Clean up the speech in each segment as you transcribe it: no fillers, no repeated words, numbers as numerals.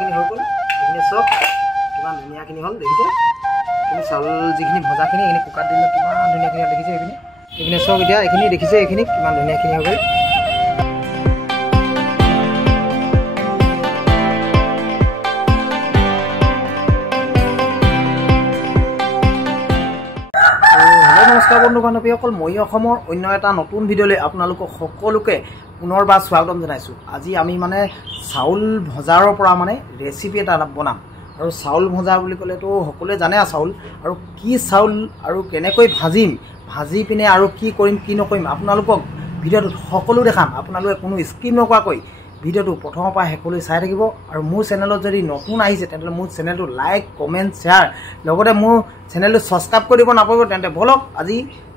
বনোৱাখিনি হৈ গ'ল এইখিনি চব কিমান ধুনীয়াখিনি হ'ল দেখিছে এইখিনি চাউল যিখিনি ভজাখিনি এইখিনি কুকাৰত দিলে কিমান ধুনীয়াখিনি দেখিছে এইখিনি চব এতিয়া এইখিনি দেখিছে এইখিনি কিমান ধুনীয়াখিনি হৈ গ'ল নমস্কাৰ বন্ধু বান্ধৱীসকল মই অসমৰ অন্য এটা নতুন ভিডিঅ'লৈ আপোনালোকক সকলোকে পুনৰবাৰ স্বাগতম জনাইছোঁ আজি আমি মানে চাউল ভজাৰ পৰা মানে ৰেচিপি এটা বনাম আৰু চাউল ভজা বুলি ক'লেতো সকলোৱে জানে চাউল আৰু কি চাউল আৰু কেনেকৈ ভাজি পিনে আৰু কি কৰিম কি নকৰিম আপোনালোকক ভিডিঅ'টোত সকলো দেখাম আপোনালোকে কোনো স্কিপ নকৰাকৈ ভিডিঅ'টো প্ৰথমৰ পৰা শেষলৈ চাই থাকিব আৰু মোৰ চেনেলত যদি নতুন আহিছে তেন্তে মোৰ চেনেলটো লাইক কমেণ্ট শ্বেয়াৰ লগতে মোৰ চেনেলটো ছাবস্ক্ৰাইব কৰিব নাপাব তেন্তে বলক আজি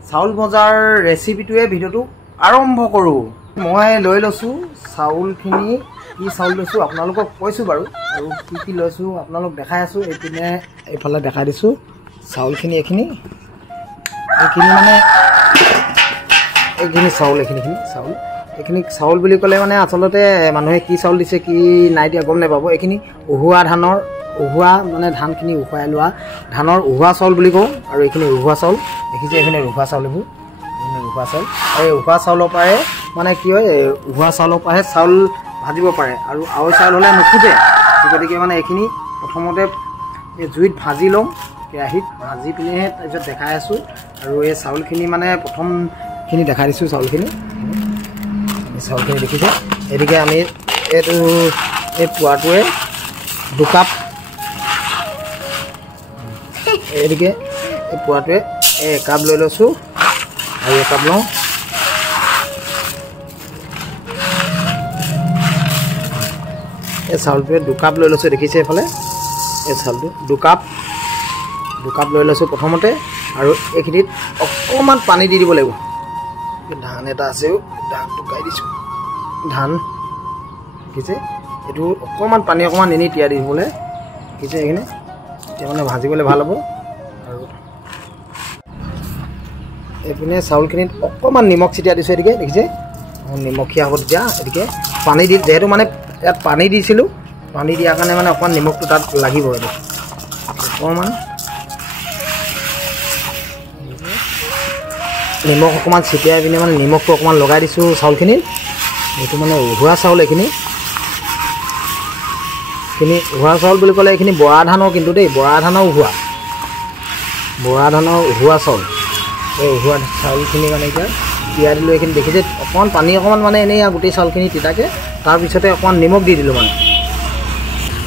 চাউল ভজাৰ ৰেচিপিটোৱে ভিডিঅ'টো আৰম্ভ কৰোঁ মই লৈ লৈছোঁ চাউলখিনি কি চাউল লৈছোঁ আপোনালোকক কৈছোঁ বাৰু আৰু কি লৈছোঁ আপোনালোক দেখাই আছোঁ এইপিনে এইফালে দেখাই দিছোঁ চাউলখিনি এইখিনি মানে এইখিনি চাউল এইখিনি চাউল বুলি ক'লে মানে আচলতে মানুহে কি চাউল দিছে কি নাই দিয়া গম নাপাব এইখিনি উহোৱা মানে ধানখিনি উহুৱাই লোৱা ধানৰ উহোৱা চাউল বুলি কওঁ আৰু এইখিনি উহোৱা চাউল দেখিছে এইখিনি উহোৱা চাউল এইবোৰ উহোৱা চাউল আৰু এই উহোৱা চাউলৰ পৰাই মানে কি হয় উহোৱা চাউলৰ পৰাহে চাউল ভাজিব পাৰে আৰু আৱৈ চাউল হ'লে নুফুটে গতিকে মানে এইখিনি প্ৰথমতে এই জুইত ভাজি লওঁ কেৰাহীত ভাজি পিনেহে তাৰপিছত দেখাই আছোঁ আৰু এই চাউলখিনি মানে প্ৰথমখিনি দেখাই দিছোঁ চাউলখিনি দেখিছে এদিকে আমি এইটো এই পোৱাটোৱে দুকাপ এদিকে এই পোৱাটোৱে একাপ লৈ লৈছোঁ আৰু একাপ লওঁ এই চাউলটোৱে দুকাপ লৈ লৈছোঁ দেখিছে এইফালে এই চাউলটো দুকাপ লৈ লৈছোঁ প্ৰথমতে আৰু এইখিনিত অকণমান পানী দি দিব লাগিব ধান এটা আছেও ধান টুকাই দিছোঁ ধান দেখিছে এইটো অকণমান পানী অকণমান এনেই তিয়াই দি দিবলৈ দেখিছে এইখিনি এতিয়া মানে ভাজিবলৈ ভাল হ'ব আৰু এইপিনে চাউলখিনিত অকণমান নিমখ ছিটিয়াই দিছোঁ এদিকে দেখিছে নিমখীয়া হ'ব তেতিয়া এদিকে পানী দি যিহেতু মানে ইয়াত পানী দিছিলোঁ পানী দিয়াৰ কাৰণে মানে অকণমান নিমখটো তাত লাগিব এইটো অকণমান নিমখ অকণমান ছিটিয়াই পিনে মানে নিমখটো অকণমান লগাই দিছোঁ চাউলখিনিত এইটো মানে উহোৱা চাউল এইখিনি উহোৱা চাউল বুলি ক'লে এইখিনি বৰা ধানৰ কিন্তু দেই বৰা ধানৰ উহোৱা চাউল এই উহোৱা চাউলখিনি মানে এতিয়া তিয়াই দিলোঁ এইখিনি দেখিছে অকণমান পানী অকণমান মানে এনেই গোটেই চাউলখিনি তিতাকৈ তাৰপিছতে অকণমান নিমখ দি দিলোঁ মানে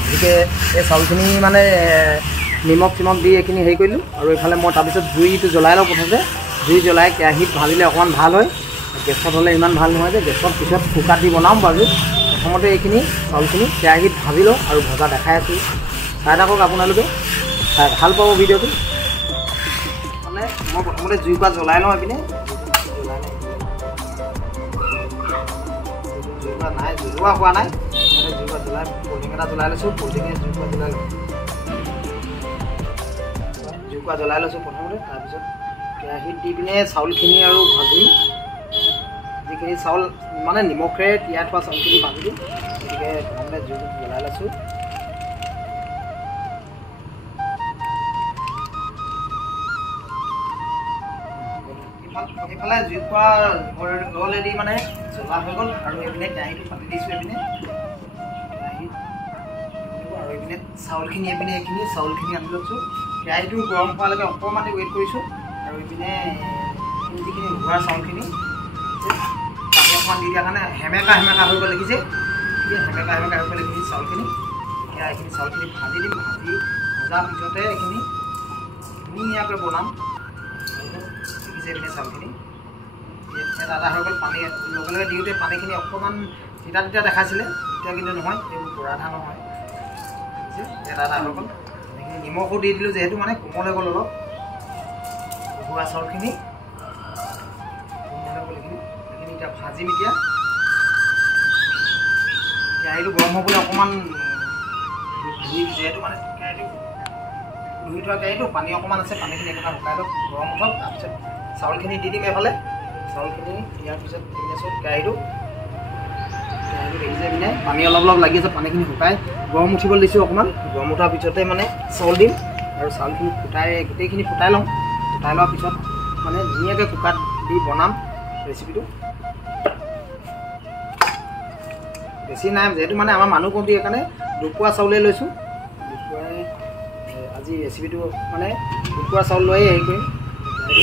গতিকে এই চাউলখিনি মানে নিমখ চিমখ দি এইখিনি হেৰি কৰিলোঁ আৰু এইফালে মই তাৰপিছত জুইটো জ্বলাই লওঁ প্ৰথমতে জুই জ্বলাই কেৰাহীত ভাজিলে অকণমান ভাল হয় গেছত হ'লে ইমান ভাল নহয় যে গেছত পিছত কুকাৰত দি বনাম বাৰু প্ৰথমতে এইখিনি চাউলখিনি কেৰাহীত ভাজি লওঁ আৰু ভজা দেখাই আছোঁ চাই থাকক আপোনালোকে চাই ভাল পাব ভিডিঅ'টো মানে মই প্ৰথমতে জুইকুৰা জ্বলাই লওঁ এইপিনে জুইকুৰা নাই জ্বলোৱা হোৱা নাই জুইকুৰা জ্বলাই পলিথিন এটা জ্বলাই লৈছোঁ পলিথিনে জুইকুৰা জ্বলাই লৈছোঁ প্ৰথমতে তাৰপিছত কেৰাহীত দি পিনে চাউলখিনি আৰু ভাজিম যিখিনি চাউল মানে নিমখেৰে তিয়াই থোৱা চাউলখিনি ভাজি দিম গতিকে প্ৰথমতে জুইটো জ্বলাই লৈছোঁ এইফালে জুইকুৰা অলৰেডি মানে জ্বলা হৈ গ'ল আৰু এইপিনে কেৰাহীটো পাতি দিছোঁ এইপিনে কেৰাহীত আৰু এইপিনে চাউলখিনি এইখিনি চাউলখিনি আনি লৈছোঁ কেৰাহীটো গৰম হোৱালৈকে অকণমান ৱেইট কৰিছোঁ আৰু এইপিনে যিখিনি উহোৱা চাউলখিনি পানী অকণমান দি দিয়াৰ কাৰণে হেমেকা হৈ গ'ল দেখিছে এতিয়া হেমেকা হৈ গ'ল এইখিনি চাউলখিনি এতিয়া এইখিনি চাউলখিনি ভাজি দিম ভজাৰ পিছতে এইখিনি ধুনীয়াকৈ বনাম দেখিছে এইপিনে চাউলখিনি এটা হৈ গ'ল পানী লগে দিওঁতে পানীখিনি অকণমান তিতা দেখাইছিলে এতিয়া কিন্তু নহয় এইবোৰ বৰা ধানৰ হয় দেখিছে এটা হৈ গ'ল এইখিনি নিমখো দি দিলোঁ যিহেতু মানে কোমল হৈ গ'ল অলপ উহোৱা চাউলখিনি এইখিনি এতিয়া ভাজিম এতিয়া কেৰাহীটো গৰম হ'বলৈ অকণমান যিহেতু মানে কেৰাহীটো ধুই থোৱা কেৰাহীটো পানী অকণমান আছে পানীখিনি এনেকুৱা শুকাই লওক গৰম উঠক তাৰপিছত চাউলখিনি দি দিম এইফালে চাউলখিনি দিয়াৰ পিছত এইপিনে চব কেৰাহীটো দেখিছে পানী অলপ অলপ লাগি আছে, পানীখিনি শুকাই গৰম উঠিবলৈ দিছোঁ অকণমান। গৰম উঠাৰ পিছতে মানে চাউল দিম আৰু চাউলখিনি গোটেইখিনি ফুটাই লওঁ। ফুটাই লোৱাৰ পিছত মানে ধুনীয়াকৈ কুকাৰত দি বনাম ৰেচিপিটো। বেছি নাই, যিহেতু মানে আমাৰ মানুহ কমটি, সেইকাৰণে 2 পোৱা চাউলেই লৈছোঁ। 2 পোৱাই আজি ৰেচিপিটো মানে 2 পোৱা চাউল লৈয়ে হেৰি কৰিম।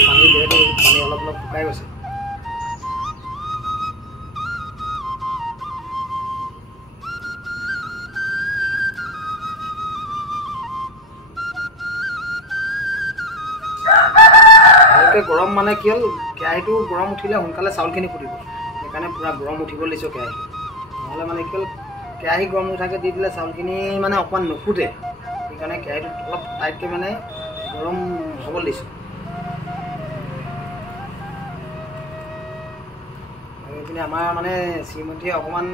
পানী যিহেতু পানী অলপ অলপ শুকাই গৈছে। গৰম মানে কি হ'ল, কেৰাহীটো গৰম উঠিলে সোনকালে চাউলখিনি ফুটিব, সেইকাৰণে পূৰা গৰম উঠিব লৈছোঁ কেৰাহী। নহ'লে মানে কি হ'ল, কেৰাহী গৰম নুঠাকৈ দি দিলে চাউলখিনি মানে অকণমান নুফুটে, সেইকাৰণে কেৰাহীটো অলপ টাইটকৈ মানে গৰম হ'ব দিছোঁ। আৰু এইপিনে আমাৰ মানে শ্ৰীমতীয়ে অকণমান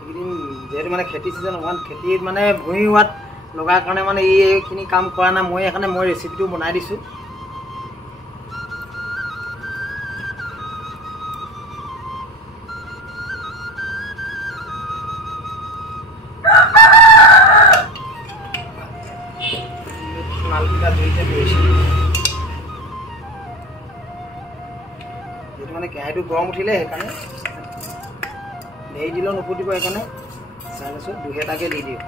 এইকেইদিন যিহেতু মানে খেতি ছিজন, অকণমান খেতিত মানে ভূঁই ৰোৱাত লগাৰ কাৰণে মানে এইখিনি কাম কৰা নাই। সেইকাৰণে মই ৰেচিপিটো বনাই দিছোঁ। যিহেতু মানে কেৰাহীটো গৰম উঠিলে সেইকাৰণে দেৰি দিলেও নুফুটিব, সেইকাৰণে চাই লৈছোঁ 2-টাকৈ দি দিওঁ।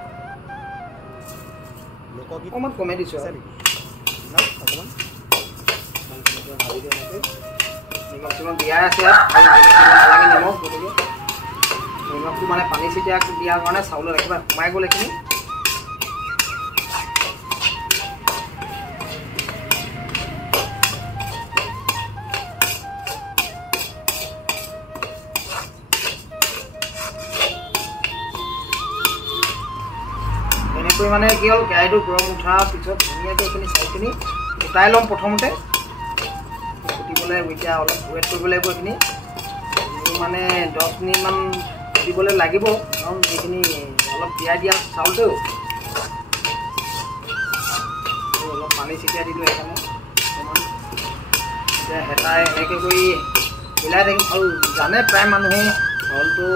অকণমান কমাই দিছোঁ আৰু অকণমান নিমখ চিমখ দিয়াই আছে আৰু নালাগে নিমখ, গতিকে নিমখটো মানে পানী ছিটিয়াই দিয়াৰ কাৰণে চাউলত একেবাৰে সোমাই গ'ল এইখিনি। এনেকৈ মানে কি হ'ল, কেৰাহীটো গৰম উঠাৰ পিছত ধুনীয়াকৈ এইখিনি চাউলখিনি ফুটাই ল'ম প্ৰথমতে। ফুটিবলৈ এতিয়া অলপ ৱেইট কৰিব লাগিব এইখিনি, মানে 10 মিনিটমান ফুটিবলৈ লাগিব, কাৰণ এইখিনি অলপ তিয়াই দিয়া চাউলটো। অলপ পানী ছিটিয়াই দিলোঁ সেইকাৰণে অকণমান। এতিয়া হেতাই এনেকৈ কৰি মিলাই থাকিম। আৰু জানে প্ৰায় মানুহে চাউলটো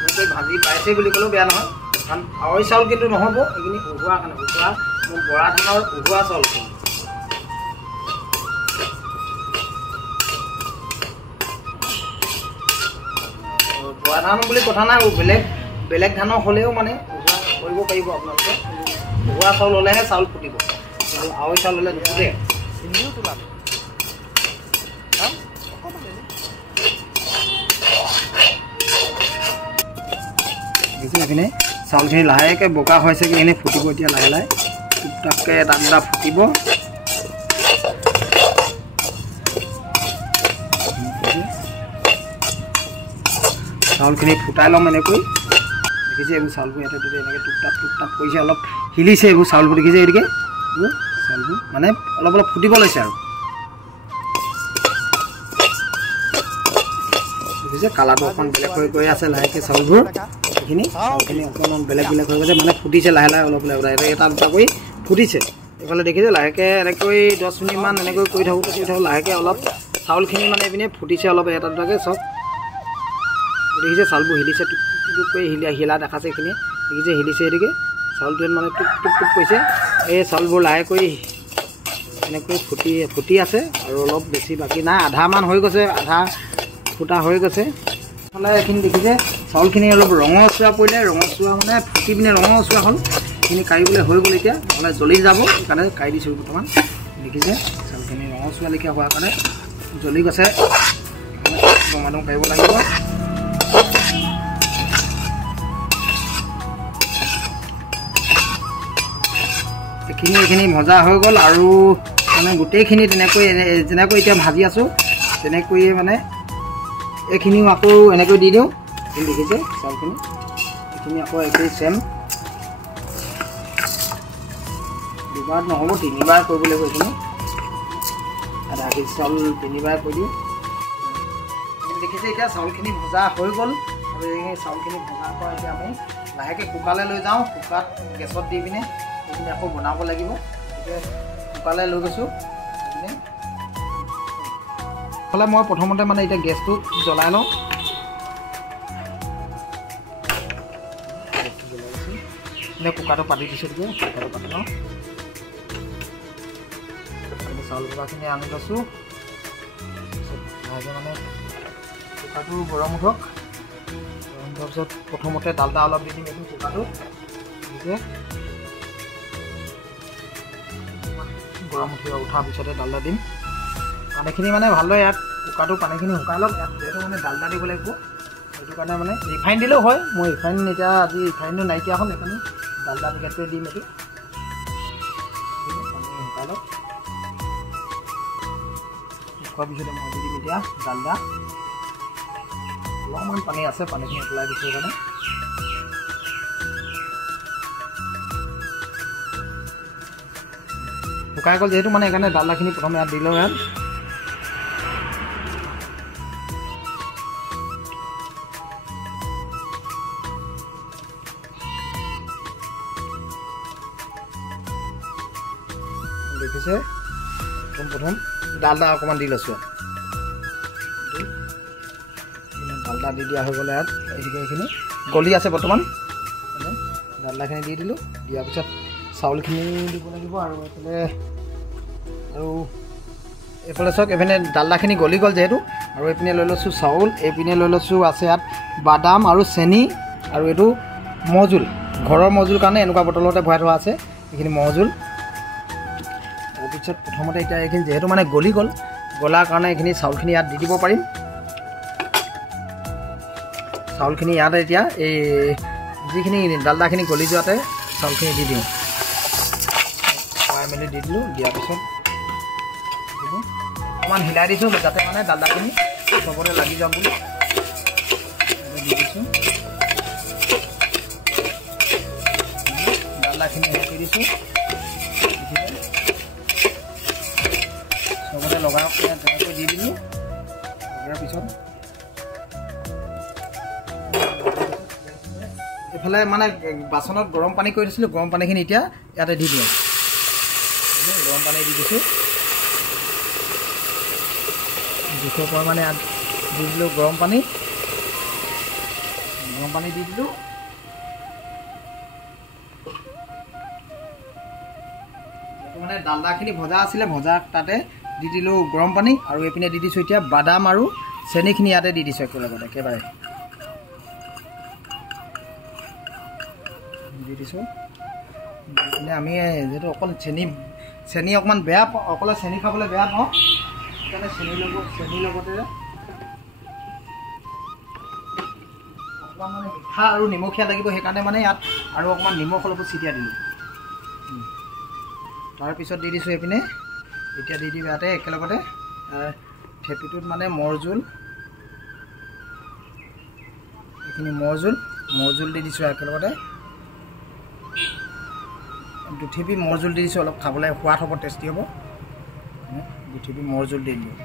এনেকৈ ভাজি পাইছে বুলি ক'লেও বেয়া নহয়, কাৰণ আৱৈ চাউল কিন্তু নহ'ব, এইখিনি উহোৱাৰ কাৰণে। মোৰ বৰা ধানৰ উহোৱা চাউলখিনি। বৰা ধান বুলি কথা নাই, বেলেগ ধানৰ হ'লেও মানে উহোৱা কৰিব পাৰিব আপোনালোকে। উহোৱা চাউল হ'লেহে চাউল ফুটিব, কিন্তু আৱৈ চাউল হ'লে নুফুটে। এইখিনি চাউলখিনি লাহেকৈ বোকা হৈছে, এনেই ফুটিব এতিয়া লাহে লাহে, টুপটাপকৈ এটা দুটা ফুটিব। চাউলখিনি ফুটাই ল'ম এনেকৈ। দেখিছে এইবোৰ চাউলবোৰ ইয়াতে এনেকৈ টুপটাপ কৰিছে, অলপ হিলিছে এইবোৰ চাউলবোৰ। দেখিছে এইদিকে এইবোৰ চাউলবোৰ মানে অলপ অলপ ফুটিব লৈছে আৰু। দেখিছে কালাৰটো অকণমান বেলেগ হৈ গৈ আছে লাহেকৈ চাউলবোৰ। এইখিনি চাউলখিনি অকণমান বেলেগ হৈ গৈছে, মানে ফুটিছে লাহে লাহে, অলপ এটা দুটা কৰি ফুটিছে। এইফালে দেখিছে লাহেকৈ এনেকৈ 10 মিনিটমান এনেকৈ কৰি থাকোঁ লাহেকৈ অলপ চাউলখিনি মানে এইপিনে ফুটিছে অলপ এটা দুটাকৈ চব। দেখিছে চাউলবোৰ হিলিছে, টুক টুক কৰি হিলা দেখাছে এইখিনি। দেখিছে হিলিছে এদিকে চাউলটোৱে মানে টুক কৰিছে। এই চাউলবোৰ লাহেকৈ এনেকৈ ফুটি আছে আৰু অলপ বেছি বাকী নাই, আধামান হৈ গৈছে, আধা ফুটা হৈ গৈছে। হ'লে এইখিনি দেখিছে চাউলখিনি অলপ ৰঙচুৱা পৰিলে, ৰঙচুৱা মানে ফুটি পিনে ৰঙচুৱা হ'ল। এইখিনি কাঢ়িবলৈ হৈ গ'ল, এতিয়া নহ'লে জ্বলি যাব, সেইকাৰণে কাঢ়ি দিছোঁ বৰ্তমান। দেখিছে চাউলখিনি ৰঙচুৱালৈকে হোৱাৰ কাৰণে জ্বলি গৈছে, গৰমাদম কাঢ়িব লাগিব। এইখিনি ভজা হৈ গ'ল আৰু মানে গোটেইখিনি যেনেকৈ এতিয়া ভাজি আছোঁ তেনেকৈয়ে মানে এইখিনিও আকৌ এনেকৈ দি দিওঁ। দেখিছে চাউলখিনি, এইখিনি আকৌ একেই চেম, দুবাৰ নহ'ব 3বাৰ কৰিব লাগিব। এইখিনি আধা কেজি চাউল 3বাৰ কৰি দিওঁ। দেখিছে এতিয়া চাউলখিনি ভজা হৈ গ'ল, আৰু এই চাউলখিনি ভজাৰ পৰা এতিয়া আমি লাহেকৈ কুকাৰলৈ লৈ যাওঁ। কুকাৰত গেছত দি পিনে এইখিনি আকৌ বনাব লাগিব, গতিকে কুকাৰলৈ লৈ গৈছোঁ। হ'লে মই প্ৰথমতে মানে এতিয়া গেছটো জ্বলাই লওঁ। এনে কুকাৰটো পাতি দিছোঁ এতিয়া কুকাৰটো পাতি লওঁ চাউল বৰাখিনি আনি লৈছোঁ ভালকৈ মানে কুকাৰটো গৰম উঠক গৰম হোৱাৰ পিছত প্ৰথমতে ডালদা অলপ দি দিম এইটো কুকাৰটো গৰম উঠাৰ পিছতে ডালদা দিম পানীখিনি মানে ভালদৰে ইয়াত কুকাৰটো পানীখিনি শুকাই লওক ইয়াত যিহেতু মানে ডালদা দিব লাগিব সেইটো কাৰণে মানে ৰিফাইন দিলেও হয় মই ৰিফাইন এতিয়া আজি ৰিফাইনটো নাইকিয়া হ'ল সেইকাৰণে ডালদা পেকেটটোৱে দিম এইটো পানী শুকাই লওক শুকোৱাৰ পিছতে মই দি দিম এতিয়া ডালদা অলপমান পানী আছে পানীখিনি পেলাই দিছোঁ সেইকাৰণে শুকাই গ'ল যিহেতু মানে সেইকাৰণে ডালদাখিনি প্ৰথমে ইয়াত দিলোঁ ইয়াত দেখিছে প্ৰথম ডালদা অকণমান দি লৈছোঁ ডালদা দি দিয়া হৈ গ'লে ইয়াত এইখিনি গলি আছে বৰ্তমান ডালদাখিনি দি দিলোঁ দিয়াৰ পিছত চাউলখিনি দিব লাগিব আৰু এইফালে চাওক এইপিনে ডালদাখিনি গলি গ'ল যিহেতু আৰু এইপিনে লৈ লৈছোঁ চাউল এইপিনে লৈ লৈছোঁ আছে ইয়াত বাদাম আৰু চেনি আৰু এইটো মৌজোল ঘৰৰ মৌজোল কাৰণে এনেকুৱা বটলতে ভৰাই থোৱা আছে এইখিনি মৌজোল তাৰপিছত প্ৰথমতে এতিয়া এইখিনি যিহেতু মানে গলি গ'ল গলাৰ কাৰণে এইখিনি চাউলখিনি ইয়াত দি দিব পাৰিম চাউলখিনি ইয়াত এতিয়া এই যিখিনি ডালদাখিনি গলি যোৱাতে চাউলখিনি দি দিওঁ খুৱাই মেলি দি দিলোঁ দিয়াৰ পিছত অকণমান হিলাই দিছোঁ যাতে মানে ডালদাখিনি চবতে লাগি যাওক বুলি দি দিছোঁ ডালদাখিনি হেৰি দিছোঁ চবতে লগাই তেনেকৈ দি দিলোঁ দিয়াৰ পিছত এইফালে মানে বাচনত গৰম পানী কৰি দিছিলোঁ গৰম পানীখিনি এতিয়া ইয়াতে দি দিওঁ গৰম পানী দি দিছোঁ জোখৰ পৰা মানে ইয়াত দি দিলোঁ গৰম পানী দি দিলোঁ মানে ডালদাখিনি ভজা আছিলে ভজা তাতে দি দিলোঁ গৰম পানী আৰু এইপিনে দি দিছোঁ এতিয়া বাদাম আৰু চেনিখিনি ইয়াতে দি দিছোঁ একেবাৰে দি দিছোঁ মানে আমি যিহেতু অকল চেনি অকণমান বেয়া পাওঁ অকলে চেনি খাবলৈ বেয়া পাওঁ সেইকাৰণে চেনিৰ লগতে অকণমান মানে মিঠা আৰু নিমখীয়া লাগিব সেইকাৰণে মানে ইয়াত আৰু অকণমান নিমখ অলপ ছিটিয়াই দিলোঁ তাৰপিছত দি দিছোঁ এইপিনে এতিয়া দি দিম ইয়াতে একেলগতে থেপিটোত মানে মৌজোল এইখিনি মৌজোল দি দিছোঁ একেলগতে দুঠিপি মৌজোল দি দিছোঁ অলপ খাবলৈ সোৱাদ হ'ব টেষ্টি হ'ব দুঠিপি মৌজোল দি দিলোঁ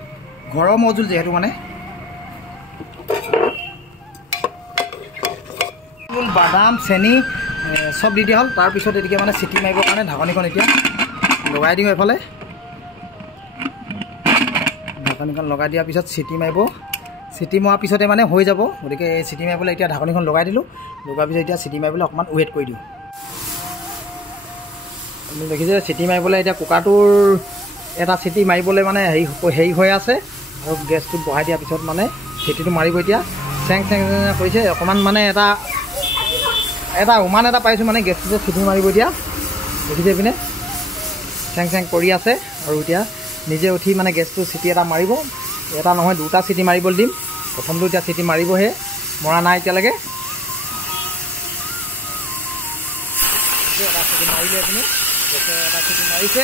ঘৰৰ মৌজোল যিহেতু মানে বাদাম চেনি চব দি দিয়া হ'ল তাৰপিছত এদিকে মানে চিটি মাৰিবৰ কাৰণে ঢাকনিখন এতিয়া লগাই দিওঁ এইফালে ঢাকনিখন লগাই দিয়াৰ পিছত চিটি মাৰিব চিটি মৰাৰ পিছতে মানে হৈ যাব গতিকে এই চিটি মাৰিবলৈ এতিয়া ঢাকনিখন লগাই দিলোঁ লগাৰ পিছত এতিয়া চিটি মাৰিবলৈ অকণমান ৱেইট কৰি দিওঁ আপুনি দেখিছে চিটি মাৰিবলৈ এতিয়া কুকাৰটোৰ এটা চিটি মাৰিবলৈ মানে হেৰি হৈ আছে আৰু গেছটো বঢ়াই দিয়াৰ পিছত মানে চিটিটো মাৰিব এতিয়া চেং কৰিছে অকণমান মানে এটা উমান এটা পাইছোঁ মানে গেছটো চিটি মাৰিব এতিয়া দেখিছে এইপিনে চেং কৰি আছে আৰু এতিয়া নিজে উঠি মানে গেছটো চিটি এটা মাৰিব এটা নহয় দুটা চিটি মাৰিবলৈ দিম প্ৰথমটো এতিয়া চিটি মাৰিবহে মৰা নাই এতিয়ালৈকে এটা চিটি মাৰিলে আপুনি এটা চিটি মাৰিছে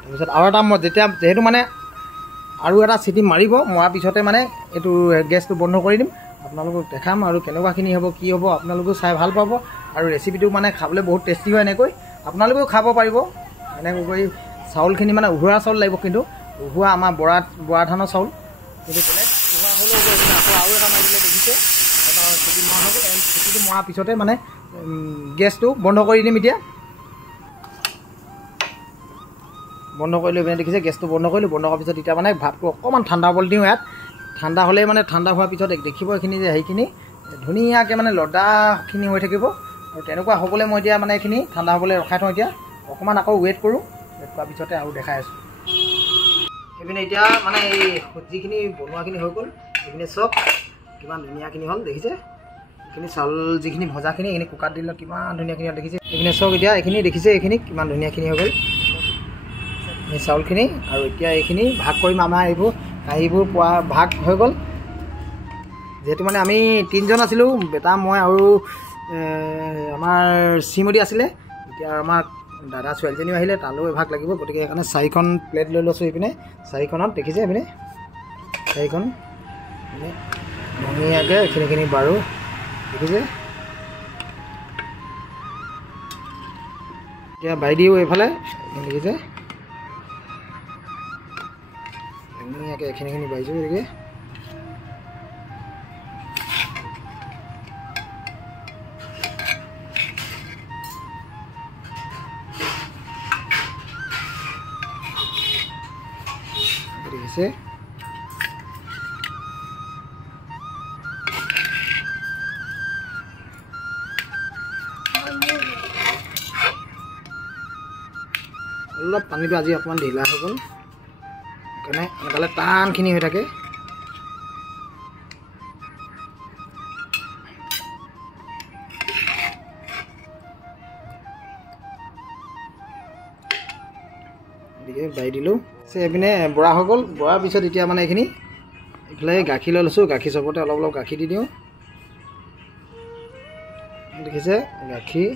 তাৰপিছত আৰু এটা মই যিহেতু মানে আৰু এটা চিটি মাৰিব মৰাৰ পিছতে মানে এইটো গেছটো বন্ধ কৰি দিম আপোনালোকক দেখাম আৰু কেনেকুৱাখিনি হ'ব কি হ'ব আপোনালোকেও চাই ভাল পাব আৰু ৰেচিপিটো মানে খাবলৈ বহুত টেষ্টি হয় এনেকৈ আপোনালোকেও খাব পাৰিব এনেকৈ কৰি চাউলখিনি মানে উহোৱা চাউল লাগিব কিন্তু উহোৱা আমাৰ বৰা ধানৰ চাউল কিন্তু বেলেগ উহোৱা হ'লেও আকৌ আৰু এটা মাৰিলে দেখিছে এটা চিটি মৰা হ'ব চিটিটো মৰাৰ পিছতে মানে গেছটো বন্ধ কৰি দিম এতিয়া বন্ধ কৰি লৈ পিনে দেখিছে গেছটো বন্ধ কৰিলোঁ বন্ধ কৰাৰ পিছত এতিয়া মানে ভাতটো অকণমান ঠাণ্ডা হ'বলৈ দিওঁ ইয়াত ঠাণ্ডা হ'লেই মানে ঠাণ্ডা হোৱাৰ পিছত দেখিব এইখিনি যে সেইখিনি ধুনীয়াকৈ মানে লদাখিনি হৈ থাকিব আৰু তেনেকুৱা হ'বলৈ মই এতিয়া মানে এইখিনি ঠাণ্ডা হ'বলৈ ৰখাই থওঁ এতিয়া অকণমান আকৌ ৱেইট কৰোঁ ৱেইট কৰাৰ পিছতে আৰু দেখাই আছোঁ এইপিনে এতিয়া মানে এই যিখিনি বনোৱাখিনি হৈ গ'ল এইখিনি চব কিমান ধুনীয়াখিনি হ'ল দেখিছে এইখিনি চাউল যিখিনি ভজাখিনি এইখিনি কুকাৰত দিলে কিমান ধুনীয়াখিনি হ'ল দেখিছে এইপিনে চব এতিয়া এইখিনি দেখিছে এইখিনি কিমান ধুনীয়াখিনি হৈ গ'ল এই চাউলখিনি আৰু এতিয়া এইখিনি ভাগ কৰিম আমাৰ এইবোৰ কাঁহীবোৰ পোৱা ভাগ হৈ গ'ল যেহেতু মানে আমি 3জন আছিলোঁ বেটা মই আৰু আমাৰ শ্ৰীমতী আছিলে এতিয়া আমাৰ দাদা ছোৱালীজনীও আহিলে তালৈও এভাগ লাগিব গতিকে সেইকাৰণে 4খন প্লেট লৈ লৈছোঁ এইপিনে 4খনত দেখিছে এইপিনে 4খন ধুনীয়াকৈ এইখিনিখিনি বাৰু দেখিছে এতিয়া বাই দিও এইফালে দেখিছে ধুনীয়াকৈ এইখিনিখিনি বাঢ়িছোঁ গতিকে দেখিছে অলপ পানীটো আজি অকণমান ঢিলা হৈ গ'ল সেইকাৰণে এনেকালে টানখিনি হৈ থাকে গতিকে বাই দিলোঁ এইপিনে বৰা হৈ গ'ল বৰাৰ পিছত এতিয়া মানে এইখিনি এইফালে গাখীৰ লৈ লৈছোঁ গাখীৰ চবতে অলপ অলপ গাখীৰ দি দিওঁ দেখিছে গাখীৰ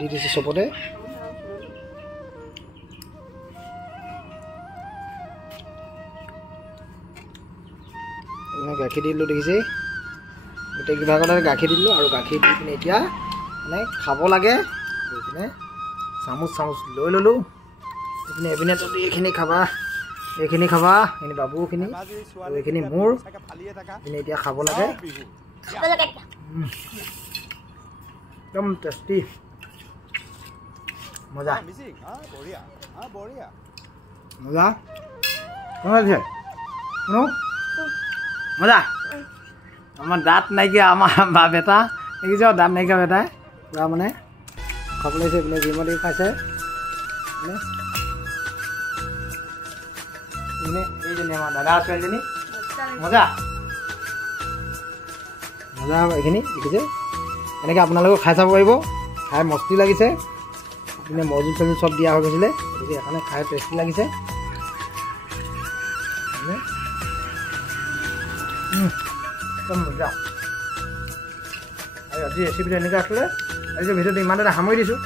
দি দিছোঁ চবতে গাখীৰ দি দিলোঁ দেখিছে গোটেই কিবাগতে গাখীৰ দি দিলোঁ আৰু গাখীৰ দি পিনে এতিয়া মানে খাব লাগে এইপিনে চামুচ লৈ ল'লোঁ এইপিনে যদি এইখিনি খাবা এইখিনি বাবুখিনি আৰু এইখিনি মোৰ এইপিনে এতিয়া খাব লাগে একদম টেষ্টি মজা মজা মজা আমাৰ দাঁত নাইকিয়া আমাৰ বেটা দেখিছ দাঁত নাইকিয়া বেটাই পূৰা মানে খাবলৈ আহিছে এইপিনে জিমত খাইছে এইজনী আমাৰ দাদা ছোৱালীজনী মজা মজা এইখিনি দেখিছে এনেকৈ আপোনালোকেও খাই চাব পাৰিব খাই মস্তি লাগিছে এইপিনে মজুল চজুল চব দিয়া হৈ গৈছিলে গতিকে সেইকাৰণে খাই টেষ্টি লাগিছে একদম মজা আৰু আজি ৰেচিপিটো এনেকৈ আছিলে আজি ভিডিঅ'টো ইমানতে সামৰি দিছোঁ